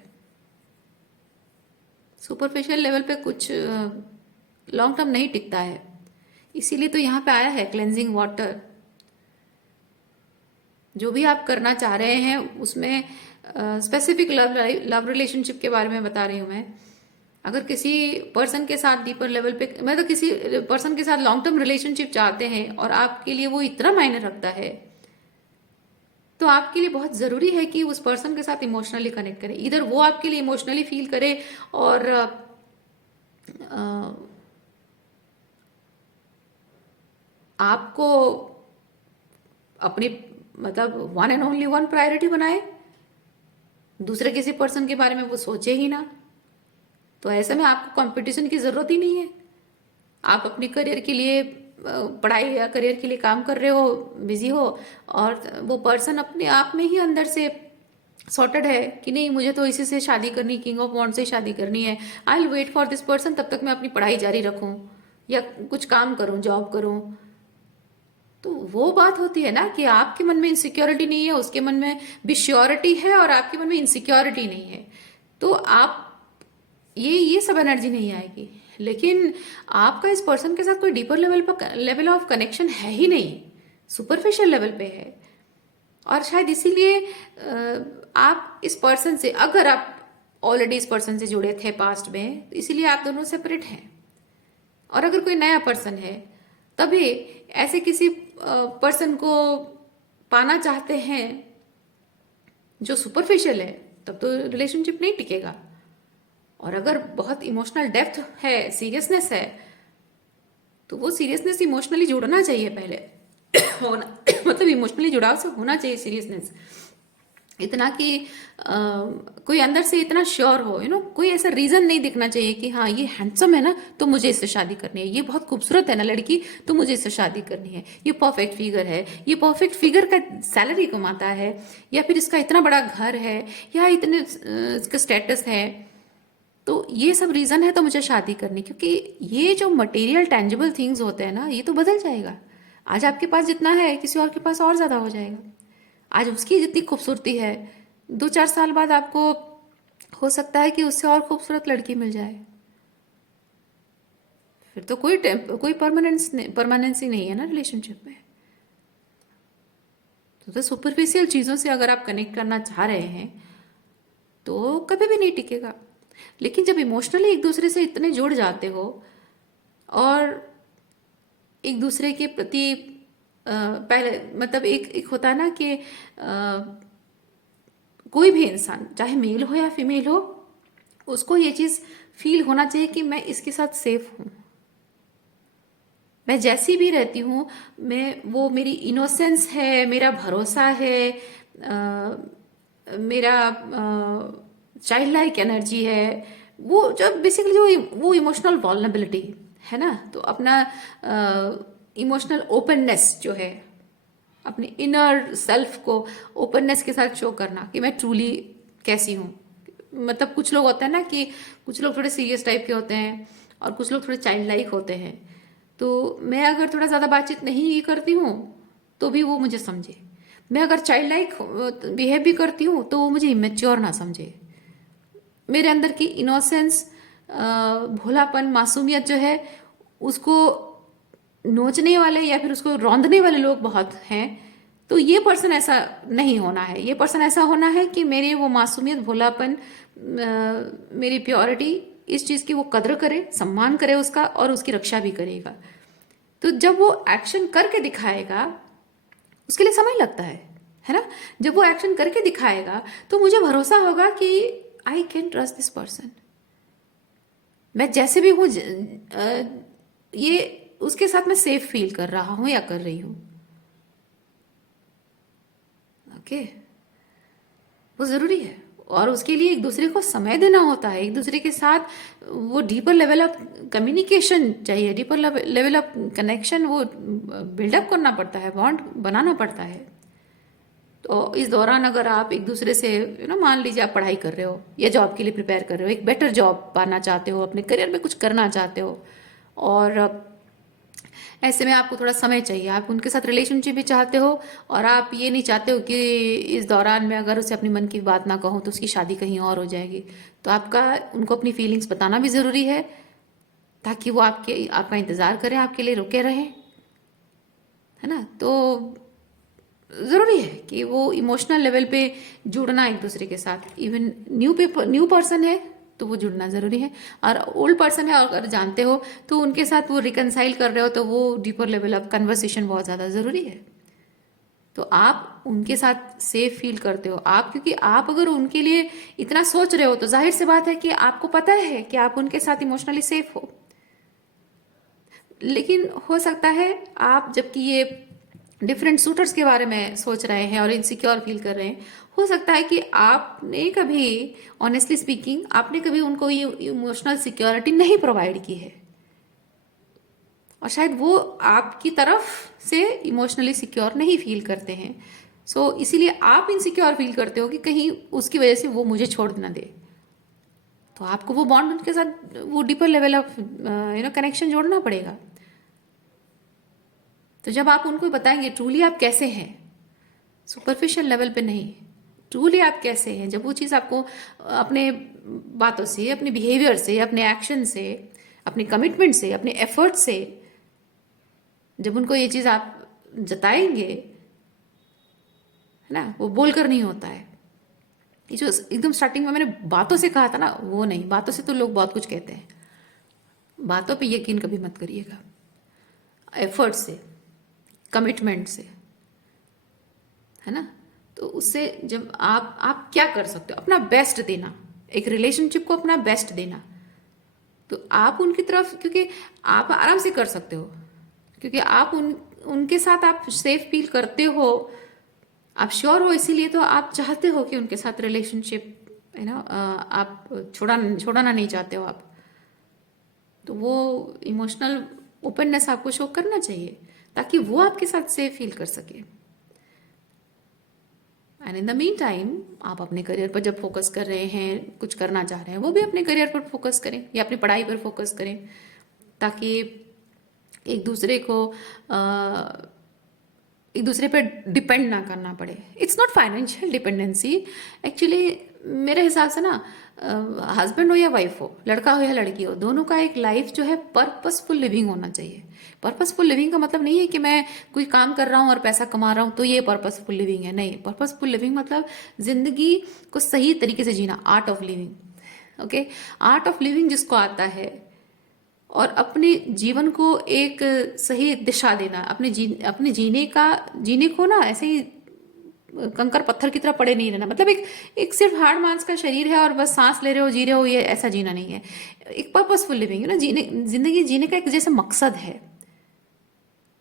सुपरफिशियल लेवल पे कुछ लॉन्ग टर्म नहीं टिकता है, इसीलिए तो यहाँ पे आया है क्लेंजिंग वाटर। जो भी आप करना चाह रहे हैं उसमें स्पेसिफिक लव रिलेशनशिप के बारे में बता रही हूँ मैं। अगर किसी पर्सन के साथ डीपर लेवल पे, मैं तो किसी पर्सन के साथ लॉन्ग टर्म रिलेशनशिप चाहते हैं और आपके लिए वो इतना मायने रखता है, तो आपके लिए बहुत ज़रूरी है कि उस पर्सन के साथ इमोशनली कनेक्ट करें। इधर वो आपके लिए इमोशनली फील करे और आपको अपनी, मतलब one and only one priority बनाए, दूसरे किसी पर्सन के बारे में वो सोचे ही ना। तो ऐसे में आपको कंपटीशन की ज़रूरत ही नहीं है। आप अपने करियर के लिए, पढ़ाई या करियर के लिए काम कर रहे हो, बिजी हो, और वो पर्सन अपने आप में ही अंदर से सॉर्टेड है कि नहीं, मुझे तो इसी से शादी करनी, किंग ऑफ वॉन्ड से शादी करनी है, I will wait for this person, तब तक मैं अपनी पढ़ाई जारी रखूं या कुछ काम करूं, जॉब करूं। तो वो बात होती है ना कि आपके मन में इनसिक्योरिटी नहीं है, उसके मन में भी श्योरिटी है और आपके मन में इनसिक्योरिटी नहीं है, तो आप, ये सब एनर्जी नहीं आएगी। लेकिन आपका इस पर्सन के साथ कोई डीपर लेवल ऑफ कनेक्शन है ही नहीं, सुपरफिशियल लेवल पे है। और शायद इसीलिए आप इस पर्सन से, अगर आप ऑलरेडी इस पर्सन से जुड़े थे पास्ट में, तो इसीलिए आप दोनों सेपरेट हैं। और अगर कोई नया पर्सन है, तभी ऐसे किसी पर्सन को पाना चाहते हैं जो सुपरफिशियल है, तब तो रिलेशनशिप नहीं टिकेगा। और अगर बहुत इमोशनल डेप्थ है, सीरियसनेस है, तो वो सीरियसनेस इमोशनली जुड़ना चाहिए पहले होना मतलब इमोशनली जुड़ाव से होना चाहिए सीरियसनेस। इतना कि कोई अंदर से इतना श्योर हो, कोई ऐसा रीजन नहीं दिखना चाहिए कि हाँ ये हैंडसम है ना तो मुझे इससे शादी करनी है, ये बहुत खूबसूरत है ना लड़की तो मुझे इससे शादी करनी है, ये परफेक्ट फिगर है, ये परफेक्ट फिगर का सैलरी कमाता है, या फिर इसका इतना बड़ा घर है, या इतने इसका स्टेटस है, तो ये सब रीजन है तो मुझे शादी करनी। क्योंकि ये जो मटेरियल टेंजिबल थिंग्स होते हैं ना, ये तो बदल जाएगा। आज आपके पास जितना है किसी और के पास और ज्यादा हो जाएगा। आज उसकी जितनी खूबसूरती है, 2-4 साल बाद आपको हो सकता है कि उससे और खूबसूरत लड़की मिल जाए। फिर तो कोई परमानेंसी नहीं है ना रिलेशनशिप में। तो सुपरफिशियल चीजों से अगर आप कनेक्ट करना चाह रहे हैं तो कभी भी नहीं टिकेगा। लेकिन जब इमोशनली एक दूसरे से इतने जुड़ जाते हो और एक दूसरे के प्रति पहले मतलब एक होता है ना कि कोई भी इंसान चाहे मेल हो या फीमेल हो, उसको ये चीज फील होना चाहिए कि मैं इसके साथ सेफ हूं। मैं जैसी भी रहती हूँ, मैं वो मेरी इनोसेंस है, मेरा भरोसा है, मेरा चाइल्ड लाइक एनर्जी है, वो जो बेसिकली जो वो इमोशनल वॉल्नरेबिलिटी है ना, तो अपना इमोशनल ओपननेस जो है, अपने इनर सेल्फ को ओपननेस के साथ शो करना कि मैं ट्रूली कैसी हूँ। मतलब कुछ लोग होते हैं ना कि कुछ लोग थोड़े सीरियस टाइप के होते हैं और कुछ लोग थोड़े चाइल्ड लाइक होते हैं। तो मैं अगर थोड़ा ज़्यादा बातचीत नहीं करती हूँ तो भी वो मुझे समझे, मैं अगर चाइल्ड लाइक बिहेव भी करती हूँ तो वो मुझे इमेच्योर ना समझे। मेरे अंदर की इनोसेंस, भोलापन, मासूमियत जो है, उसको नोचने वाले या फिर उसको रौंदने वाले लोग बहुत हैं। तो ये पर्सन ऐसा नहीं होना है। ये पर्सन ऐसा होना है कि मेरे वो मासूमियत, भोलापन, मेरी प्योरिटी, इस चीज़ की वो कद्र करे, सम्मान करे उसका, और उसकी रक्षा भी करेगा। तो जब वो एक्शन करके दिखाएगा, उसके लिए समय लगता है ना। जब वो एक्शन करके दिखाएगा तो मुझे भरोसा होगा कि I can trust this person. मैं जैसे भी हूँ ये उसके साथ मैं सेफ फील कर रहा हूं या कर रही हूं। ओके, वो जरूरी है। और उसके लिए एक दूसरे को समय देना होता है, एक दूसरे के साथ वो डीपर लेवल ऑफ कम्युनिकेशन चाहिए, डीपर लेवल ऑफ कनेक्शन वो बिल्डअप करना पड़ता है, बॉन्ड बनाना पड़ता है। तो इस दौरान अगर आप एक दूसरे से मान लीजिए आप पढ़ाई कर रहे हो या जॉब के लिए प्रिपेयर कर रहे हो, एक बेटर जॉब पाना चाहते हो, अपने करियर में कुछ करना चाहते हो, और ऐसे में आपको थोड़ा समय चाहिए, आप उनके साथ रिलेशनशिप भी चाहते हो, और आप ये नहीं चाहते हो कि इस दौरान मैं अगर उसे अपनी मन की बात ना कहूँ तो उसकी शादी कहीं और हो जाएगी। तो आपका उनको अपनी फीलिंग्स बताना भी ज़रूरी है ताकि वो आपका इंतज़ार करें, आपके लिए रुके रहें, है ना। तो ज़रूरी है कि वो इमोशनल लेवल पे जुड़ना एक दूसरे के साथ। इवन न्यू पर्सन है तो वो जुड़ना ज़रूरी है, और ओल्ड पर्सन है और अगर जानते हो तो उनके साथ वो रिकनसाइल कर रहे हो तो वो डीपर लेवल ऑफ कन्वर्सेशन बहुत ज़्यादा ज़रूरी है। तो आप उनके साथ सेफ फील करते हो आप, क्योंकि आप अगर उनके लिए इतना सोच रहे हो तो जाहिर सी बात है कि आपको पता है कि आप उनके साथ इमोशनली सेफ हो। लेकिन हो सकता है आप जबकि ये डिफरेंट सूटर्स के बारे में सोच रहे हैं और इनसिक्योर फील कर रहे हैं, हो सकता है कि आपने कभी, ऑनेस्टली स्पीकिंग, आपने कभी उनको ये इमोशनल सिक्योरिटी नहीं प्रोवाइड की है, और शायद वो आपकी तरफ से इमोशनली सिक्योर नहीं फील करते हैं। सो इसीलिए आप इनसिक्योर फील करते हो कि कहीं उसकी वजह से वो मुझे छोड़ ना दे। तो आपको वो बॉन्ड उनके साथ वो डीपर लेवल ऑफ कनेक्शन जोड़ना पड़ेगा। तो जब आप उनको बताएंगे ट्रूली आप कैसे हैं, सुपरफिशियल लेवल पे नहीं, ट्रूली आप कैसे हैं, जब वो चीज़ आपको अपने बातों से, अपने बिहेवियर से, अपने एक्शन से, अपने कमिटमेंट से, अपने एफर्ट से, जब उनको ये चीज़ आप जताएंगे, है ना, वो बोलकर नहीं होता है। ये जो एकदम स्टार्टिंग में मैंने बातों से कहा था ना, वो नहीं। बातों से तो लोग बहुत कुछ कहते हैं, बातों पे यकीन कभी मत करिएगा। एफर्ट से, कमिटमेंट से, है ना। तो उससे जब आप क्या कर सकते हो, अपना बेस्ट देना, एक रिलेशनशिप को अपना बेस्ट देना। तो आप उनकी तरफ, क्योंकि आप आराम से कर सकते हो, क्योंकि आप उनके साथ आप सेफ फील करते हो, आप श्योर हो, इसीलिए तो आप चाहते हो कि उनके साथ रिलेशनशिप है ना, आप छोड़ाना नहीं चाहते हो आप। तो वो इमोशनल ओपननेस आपको शो करना चाहिए ताकि वो आपके साथ सेफ फील कर सके। And in the mean time आप अपने करियर पर जब फोकस कर रहे हैं, कुछ करना चाह रहे हैं, वो भी अपने करियर पर फोकस करें या अपनी पढ़ाई पर फोकस करें, ताकि एक दूसरे को एक दूसरे पे डिपेंड ना करना पड़े। It's not financial dependency actually. मेरे हिसाब से ना, हस्बैंड हो या वाइफ हो, लड़का हो या लड़की हो, दोनों का एक लाइफ जो है पर्पसफुल लिविंग होना चाहिए। पर्पसफुल लिविंग का मतलब नहीं है कि मैं कोई काम कर रहा हूँ और पैसा कमा रहा हूँ तो ये पर्पसफुल लिविंग है। नहीं, पर्पसफुल लिविंग मतलब जिंदगी को सही तरीके से जीना, art of living. Okay, art of living जिसको आता है और अपने जीवन को एक सही दिशा देना, अपने जीने को ना ऐसे ही कंकर पत्थर की तरह पड़े नहीं रहना। मतलब एक सिर्फ हाड़ मांस का शरीर है और बस सांस ले रहे हो, जी रहे हो, ये ऐसा जीना नहीं है। एक पर्पसफुल लिविंग है ना, जिंदगी जीने का एक जैसे मकसद है।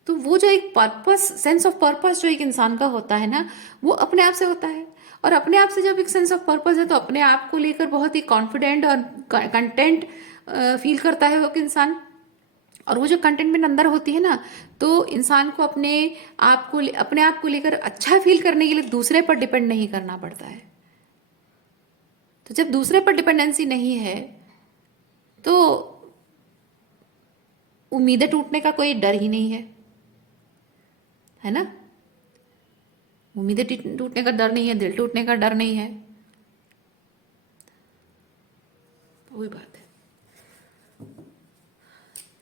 तो वो जो एक पर्पस, सेंस ऑफ पर्पस जो एक इंसान का होता है ना, वो अपने आप से होता है। और अपने आप से जब एक सेंस ऑफ पर्पस है तो अपने आप को लेकर बहुत ही कॉन्फिडेंट और कंटेंट फील करता है वो इंसान। और वो जो कंटेंटमेंट अंदर होती है ना, तो इंसान को अपने आप को लेकर अच्छा फील करने के लिए दूसरे पर डिपेंड नहीं करना पड़ता है। तो जब दूसरे पर डिपेंडेंसी नहीं है तो उम्मीदें टूटने का कोई डर ही नहीं है ना। उम्मीदें टूटने का डर नहीं है, दिल टूटने का डर नहीं है। वही बात है।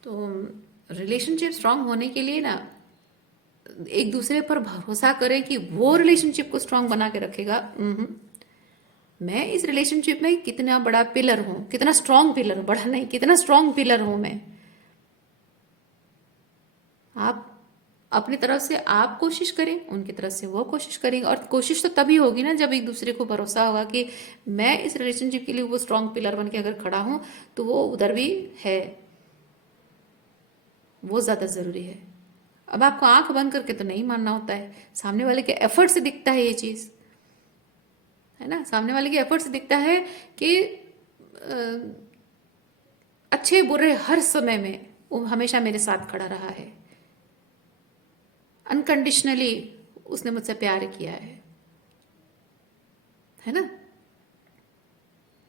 तो रिलेशनशिप स्ट्रांग होने के लिए ना, एक दूसरे पर भरोसा करें कि वो रिलेशनशिप को स्ट्रांग बना के रखेगा। मैं इस रिलेशनशिप में कितना बड़ा पिलर हूं, कितना स्ट्रांग पिलर हूं, बड़ा नहीं, कितना स्ट्रांग पिलर हूं मैं। आप अपनी तरफ से आप कोशिश करें, उनकी तरफ से वो कोशिश करेंगे। और कोशिश तो तभी होगी ना जब एक दूसरे को भरोसा होगा कि मैं इस रिलेशनशिप के लिए वो स्ट्रांग पिलर बन के अगर खड़ा हूं तो वो उधर भी है। वो ज्यादा जरूरी है। अब आपको आंख बंद करके तो नहीं मानना होता है, सामने वाले के एफर्ट से दिखता है ये चीज, है ना। सामने वाले के एफर्ट से दिखता है कि अच्छे बुरे हर समय में वो हमेशा मेरे साथ खड़ा रहा है, अनकंडीशनली उसने मुझसे प्यार किया है ना।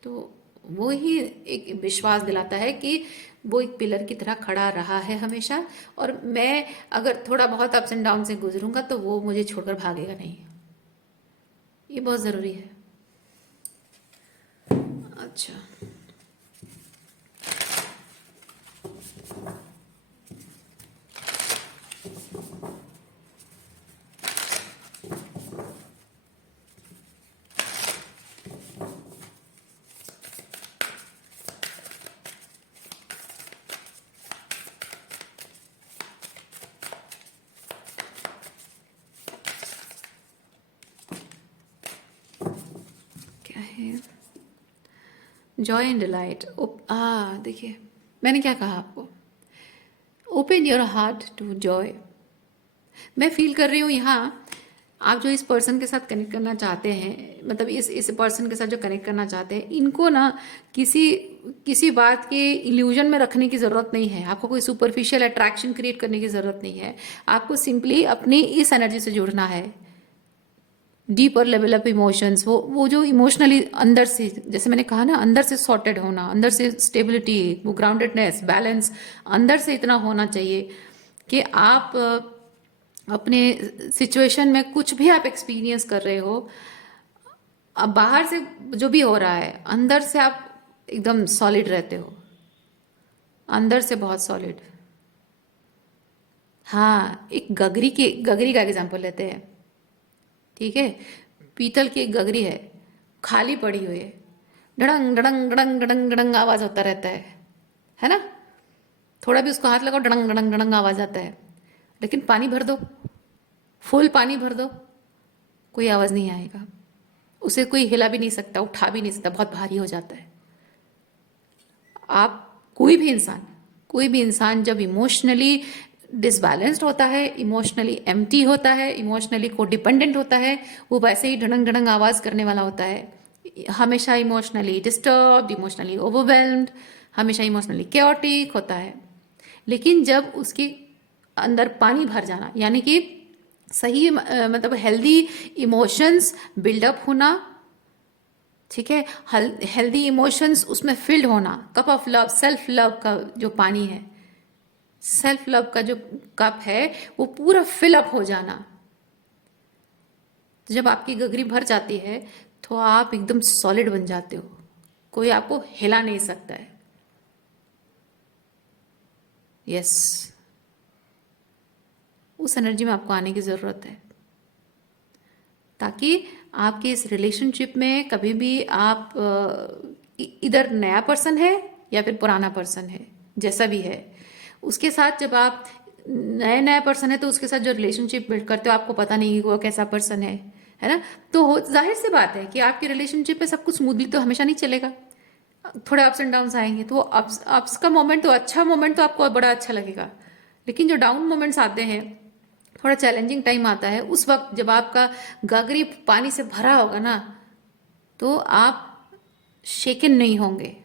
तो वो ही एक विश्वास दिलाता है कि वो एक पिलर की तरह खड़ा रहा है हमेशा, और मैं अगर थोड़ा बहुत अप्स एंड डाउन से गुजरूंगा तो वो मुझे छोड़कर भागेगा नहीं। ये बहुत जरूरी है। अच्छा, क्या है? Joy and delight. देखिए, मैंने क्या कहा आपको, open your heart to joy. मैं फील कर रही हूँ यहाँ, आप जो इस पर्सन के साथ कनेक्ट करना चाहते हैं, मतलब इस पर्सन के साथ जो कनेक्ट करना चाहते हैं, इनको ना किसी किसी बात के इल्यूजन में रखने की ज़रूरत नहीं है। आपको कोई सुपरफिशियल अट्रैक्शन क्रिएट करने की ज़रूरत नहीं है। आपको सिंपली अपनी इस एनर्जी से जुड़ना है, डीपर लेवल ऑफ इमोशंस। वो जो इमोशनली अंदर से, जैसे मैंने कहा ना, अंदर से सॉर्टेड होना, अंदर से स्टेबिलिटी, वो ग्राउंडेडनेस, बैलेंस अंदर से इतना होना चाहिए कि आप अपने सिचुएशन में कुछ भी आप एक्सपीरियंस कर रहे हो, अब बाहर से जो भी हो रहा है, अंदर से आप एकदम सॉलिड रहते हो, अंदर से बहुत सॉलिड। हाँ, एक गगरी का एग्जांपल लेते हैं, ठीक है। पीतल की एक गगरी है, खाली पड़ी हुई है, डड़ंग डड़ंग डड़ंग डड़ंग डड़ंग आवाज होता रहता है ना। थोड़ा भी उसको हाथ लगाओ, डड़ंग डड़ंग डड़ंग आवाज आता है। लेकिन पानी भर दो, फुल पानी भर दो, कोई आवाज नहीं आएगा। उसे कोई हिला भी नहीं सकता, उठा भी नहीं सकता, बहुत भारी हो जाता है। आप कोई भी इंसान जब इमोशनली डिसबैलेंस्ड होता है, इमोशनली एम्प्टी होता है, इमोशनली कोडिपेंडेंट होता है, वो वैसे ही ढड़ंग ढड़ंग आवाज करने वाला होता है, हमेशा इमोशनली डिस्टर्ब्ड, इमोशनली ओवरवेल्म्ड, हमेशा इमोशनली केओटिक होता है। लेकिन जब उसके अंदर पानी भर जाना, यानी कि सही मतलब हेल्दी इमोशंस बिल्डअप होना, ठीक है, हेल्दी इमोशंस उसमें फिल्ड होना, cup of love, self love का जो पानी है, सेल्फ लव का जो कप है वो पूरा फिल अप हो जाना। तो जब आपकी गगरी भर जाती है तो आप एकदम सॉलिड बन जाते हो, कोई आपको हिला नहीं सकता है। यस, उस एनर्जी में आपको आने की जरूरत है, ताकि आपके इस रिलेशनशिप में कभी भी आप इधर नया पर्सन है या फिर पुराना पर्सन है, जैसा भी है, उसके साथ जब आप नया नया पर्सन है तो उसके साथ जो रिलेशनशिप बिल्ड करते हो आपको पता नहीं कि वो कैसा पर्सन है ना। तो जाहिर सी बात है कि आपके रिलेशनशिप में सब कुछ स्मूथली तो हमेशा नहीं चलेगा, थोड़े अप्स एंड डाउन्स आएंगे। तो अप्स का मोमेंट तो अच्छा मोमेंट तो आपको बड़ा अच्छा लगेगा, लेकिन जो डाउन मोमेंट्स आते हैं, थोड़ा चैलेंजिंग टाइम आता है, उस वक्त जब आपका गागरी पानी से भरा होगा ना, तो आप शेकन नहीं होंगे,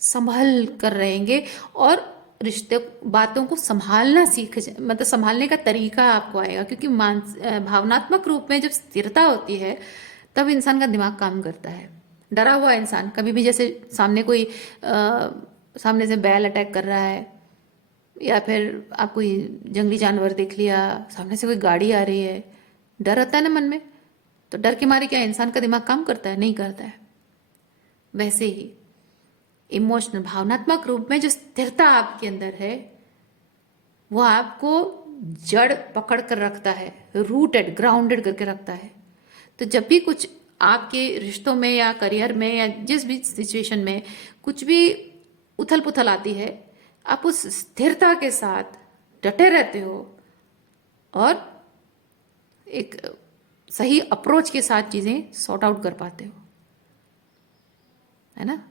संभल कर रहेंगे, और रिश्ते बातों को संभालना मतलब संभालने का तरीका आपको आएगा, क्योंकि भावनात्मक रूप में जब स्थिरता होती है तब इंसान का दिमाग काम करता है। डरा हुआ इंसान कभी भी, जैसे सामने कोई सामने से बैल अटैक कर रहा है, या फिर आप कोई जंगली जानवर देख लिया, सामने से कोई गाड़ी आ रही है, डर आता है ना मन में, तो डर के मारे क्या इंसान का दिमाग काम करता है? नहीं करता है। वैसे ही इमोशनल, भावनात्मक रूप में जो स्थिरता आपके अंदर है वो आपको जड़ पकड़ कर रखता है, रूटेड ग्राउंडेड करके रखता है। तो जब भी कुछ आपके रिश्तों में या करियर में या जिस भी सिचुएशन में कुछ भी उथल पुथल आती है, आप उस स्थिरता के साथ डटे रहते हो और एक सही अप्रोच के साथ चीजें सॉर्ट आउट कर पाते हो, है ना।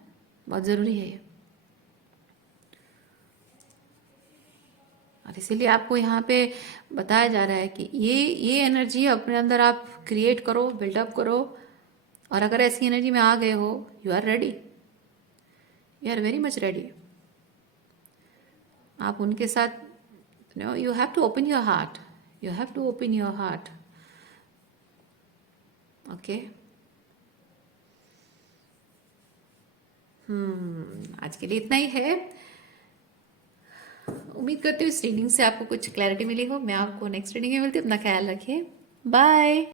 बहुत जरूरी है ये, और इसीलिए आपको यहाँ पे बताया जा रहा है कि ये एनर्जी अपने अंदर आप क्रिएट करो, बिल्डअप करो, और अगर ऐसी एनर्जी में आ गए हो, you are ready, you are very much ready. आप उनके साथ you have to open your heart, you have to open your heart. Okay, आज के लिए इतना ही है। उम्मीद करती हूँ इस रीडिंग से आपको कुछ क्लैरिटी मिली हो। मैं आपको नेक्स्ट रीडिंग में मिलती हूँ। अपना ख्याल रखिए, बाय।